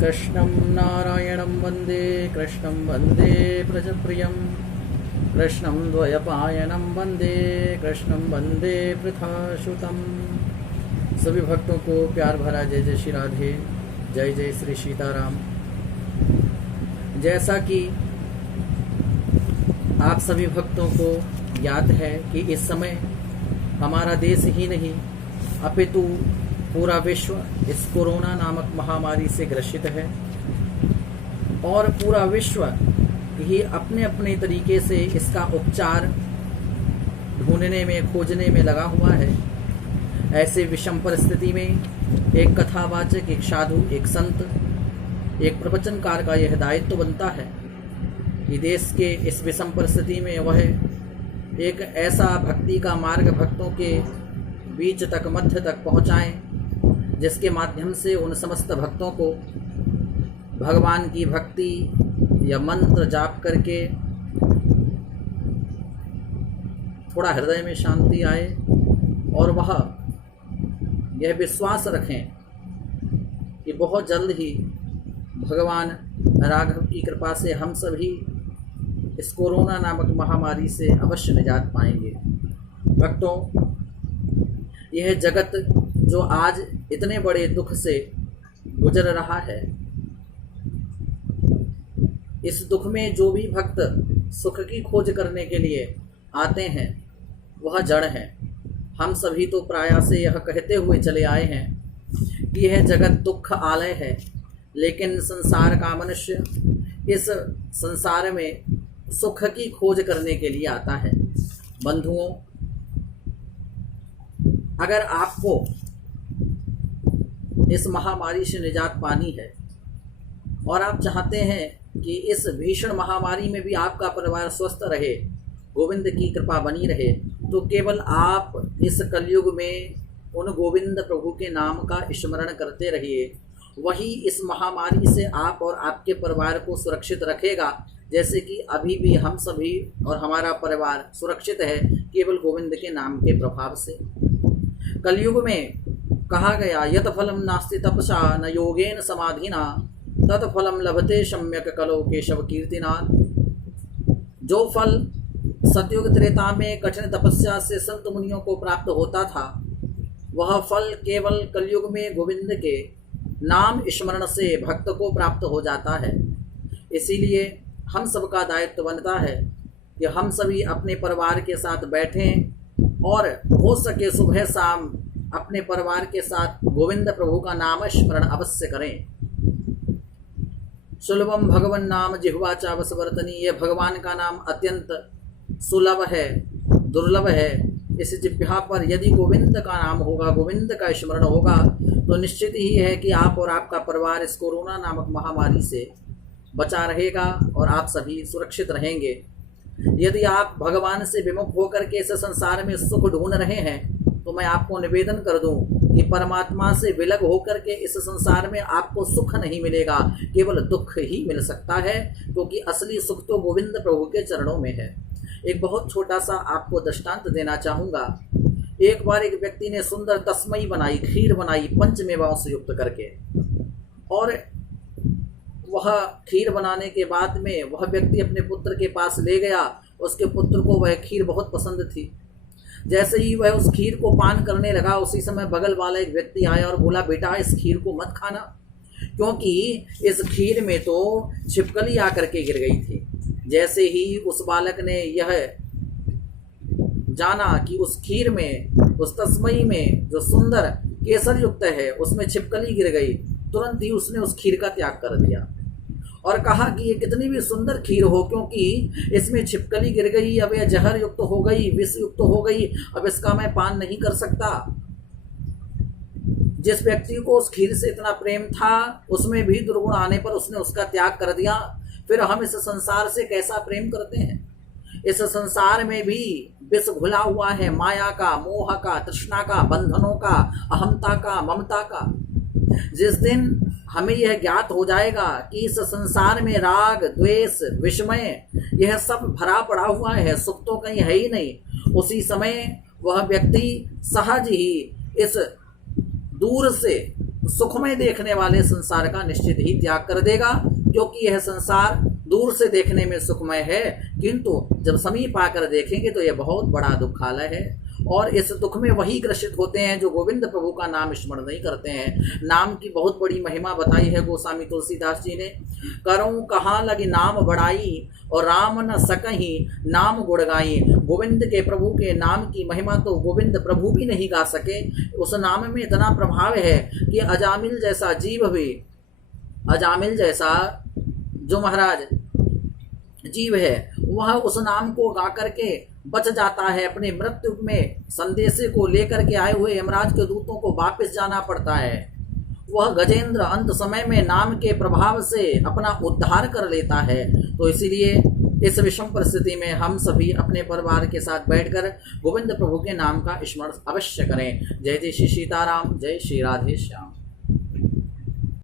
कृष्णं नारायणं वन्दे कृष्णं वन्दे व्रजप्रियं कृष्णं द्वयपायनं वन्दे कृष्णं वन्दे पृथाश्रुतं। सभी भक्तों को प्यार भरा जय जय श्री राधे, जय जय श्री सीताराम। जैसा कि आप सभी भक्तों को याद है कि इस समय हमारा देश ही नहीं अपितु पूरा विश्व इस कोरोना नामक महामारी से ग्रसित है और पूरा विश्व ही अपने अपने तरीके से इसका उपचार ढूंढने में खोजने में लगा हुआ है। ऐसे विषम परिस्थिति में एक कथावाचक, एक साधु, एक संत, एक प्रवचनकार का यह दायित्व बनता है कि देश के इस विषम परिस्थिति में वह एक ऐसा भक्ति का मार्ग भक्तों के बीच तक, मध्य तक पहुँचाएं, जिसके माध्यम से उन समस्त भक्तों को भगवान की भक्ति या मंत्र जाप करके थोड़ा हृदय में शांति आए और वह यह विश्वास रखें कि बहुत जल्द ही भगवान राघव की कृपा से हम सभी इस कोरोना नामक महामारी से अवश्य निजात पाएंगे। भक्तों, यह जगत जो आज इतने बड़े दुख से गुजर रहा है, इस दुख में जो भी भक्त सुख की खोज करने के लिए आते हैं वह जड़ है। हम सभी तो प्रायः से यह कहते हुए चले आए हैं कि यह जगत दुख आलय है, लेकिन संसार का मनुष्य इस संसार में सुख की खोज करने के लिए आता है। बंधुओं, अगर आपको इस महामारी से निजात पानी है और आप चाहते हैं कि इस भीषण महामारी में भी आपका परिवार स्वस्थ रहे, गोविंद की कृपा बनी रहे, तो केवल आप इस कलयुग में उन गोविंद प्रभु के नाम का स्मरण करते रहिए। वही इस महामारी से आप और आपके परिवार को सुरक्षित रखेगा, जैसे कि अभी भी हम सभी और हमारा परिवार सुरक्षित है केवल गोविंद के नाम के प्रभाव से। कलयुग में कहा गया, यत फलम नास्ति तपसा न योगेन समाधिना तत् फलम लभते सम्यक कलो केशव कीर्तिना। जो फल सतयुग त्रेता में कठिन तपस्या से संत मुनियों को प्राप्त होता था, वह फल केवल कलयुग में गोविंद के नाम स्मरण से भक्त को प्राप्त हो जाता है। इसीलिए हम सबका दायित्व बनता है कि हम सभी अपने परिवार के साथ बैठें और हो सके सुबह शाम अपने परिवार के साथ गोविंद प्रभु का नाम स्मरण अवश्य करें। सुलभम भगवन नाम जिह्वाचा वसवर्तनी, ये भगवान का नाम अत्यंत सुलभ है, दुर्लभ है। इस जिह्वा पर यदि गोविंद का नाम होगा, गोविंद का स्मरण होगा, तो निश्चित ही है कि आप और आपका परिवार इस कोरोना नामक महामारी से बचा रहेगा और आप सभी सुरक्षित रहेंगे। यदि आप भगवान से विमुख होकर के इस संसार में सुख ढूंढ रहे हैं, तो मैं आपको निवेदन कर दूं कि परमात्मा से विलग होकर के इस संसार में आपको सुख नहीं मिलेगा, केवल दुख ही मिल सकता है, क्योंकि असली सुख तो गोविंद प्रभु के चरणों में है। एक बहुत छोटा सा आपको दृष्टांत देना चाहूँगा। एक बार एक व्यक्ति ने सुंदर तस्मई बनाई, खीर बनाई पंचमेवाओं से युक्त करके, और वह खीर बनाने के बाद में वह व्यक्ति अपने पुत्र के पास ले गया। उसके पुत्र को वह खीर बहुत पसंद थी। जैसे ही वह उस खीर को पान करने लगा, उसी समय बगल वाला एक व्यक्ति आया और बोला, बेटा इस खीर को मत खाना, क्योंकि इस खीर में तो छिपकली आकर के गिर गई थी। जैसे ही उस बालक ने यह जाना कि उस खीर में, उस तस्मई में जो सुंदर केसर युक्त है, उसमें छिपकली गिर गई, तुरंत ही उसने उस खीर का त्याग कर दिया और कहा कि ये कितनी भी सुंदर खीर हो, क्योंकि इसमें छिपकली गिर गई, अब यह जहर युक्त हो गई, विष युक्त हो गई, अब इसका मैं पान नहीं कर सकता। जिस व्यक्ति को उस खीर से इतना प्रेम था, उसमें भी दुर्गुण आने पर उसने उसका त्याग कर दिया। फिर हम इस संसार से कैसा प्रेम करते हैं? इस संसार में भी विष घुला हुआ है, माया का, मोह का, तृष्णा का, बंधनों का, अहमता का, ममता का। जिस दिन हमें यह ज्ञात हो जाएगा कि इस संसार में राग, द्वेष, विषमय यह सब भरा पड़ा हुआ है, सुख तो कहीं है ही नहीं, उसी समय वह व्यक्ति सहज ही इस दूर से सुखमय देखने वाले संसार का निश्चित ही त्याग कर देगा, क्योंकि यह संसार दूर से देखने में सुखमय है, किंतु जब समीप आकर देखेंगे तो यह बहुत बड़ा दुखालय है। और इस दुख में वही ग्रसित होते हैं जो गोविंद प्रभु का नाम स्मरण नहीं करते हैं। नाम की बहुत बड़ी महिमा बताई है गोस्वामी तुलसीदास जी ने। करऊं कहाँ लगी नाम बढ़ाई और राम न सकहीं नाम गुण गाई। गोविंद के प्रभु के नाम की महिमा तो गोविंद प्रभु भी नहीं गा सके। उस नाम में इतना प्रभाव है कि अजामिल जैसा जीव भी, अजामिल जैसा जो महाराज जीव है वह उस नाम को गा करके बच जाता है। अपने मृत्यु में संदेशे को लेकर के आए हुए यमराज के दूतों को वापस जाना पड़ता है। वह गजेंद्र अंत समय में नाम के प्रभाव से अपना उद्धार कर लेता है। तो इसीलिए इस विषम परिस्थिति में हम सभी अपने परिवार के साथ बैठकर गोविंद प्रभु के नाम का स्मरण अवश्य करें। जय जय श्री सीताराम, जय श्री राधे श्याम।